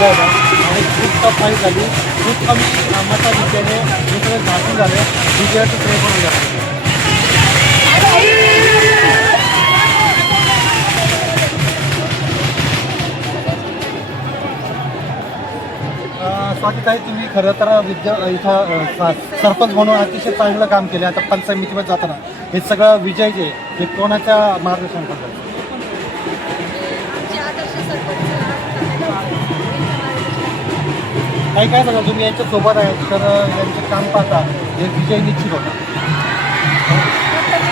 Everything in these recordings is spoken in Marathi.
विजय झाला आणि खूप टफ फाईट झाली. खूप कमी मता विजयाने हे सगळं झाकून झालं. विजयाचं श्रेय पण झालं. स्वातीताई, तुम्ही खरं तर इथं सरपंच म्हणून अतिशय चांगलं काम केलं. आता पंचायत समितीमध्ये जाताना हे सगळं विजय जे हे कोणाच्या मार्गदर्शन करतात? काय सांगा, तुम्ही यांच्यासोबत आहेत तर यांचं काम पाहता हे विजय निश्चित होता.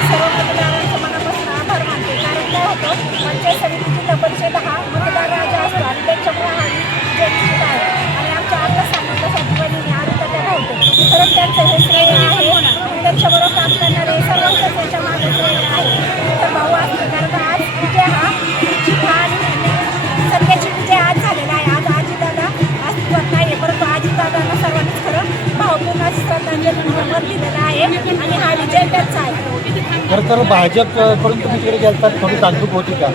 सर्व मतदारांचं मनापासून आभार मानते. कारण काय होतं, पंचायत समितीची परिषद हा मतदार राजा असतो आणि त्यांच्यामुळे हा विजय निश्चित आहे. आणि आमच्या आता सांगितल्यासाठी वहिनी आरुता त्या धावते. खरंच त्यांचं हे श्रेय आहे आणि त्यांच्याबरोबर काम करणारे सर्वांचं त्याच्या मागे श्रेय आहे. तर भाऊ असते कारण आज विजय हा निश्चित हा आणि सध्याची विजय आज झालेला आहे. आज आजीदादा अस्तित्वात नाही आहे, परंतु आजीदादांना सर्वांनीच खरं भावपूर्ण श्रद्धांजली मत दिलेलं आहे आणि हा विजय त्यांचा आहे. खरं तर भाजप कडून तुम्ही तिकडे गेलतात, थोडी धाकधूक होती का?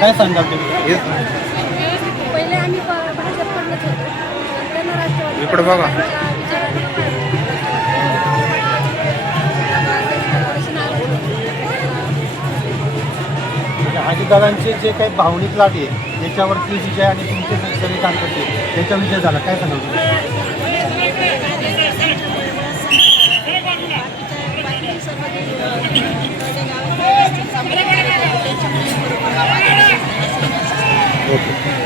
काय सांगाल तुम्ही? पहिले आम्ही भाजपकडनंच होतो, त्यांना राष्ट्रवादी इकडे बघा. अजितदादांचे जे काही भावनिक लाट आहे त्याच्यावरती विजय आणि तुमचे सगळे काम करते त्याचा विजय झाला. काय सांगाल तुम्ही? ओके.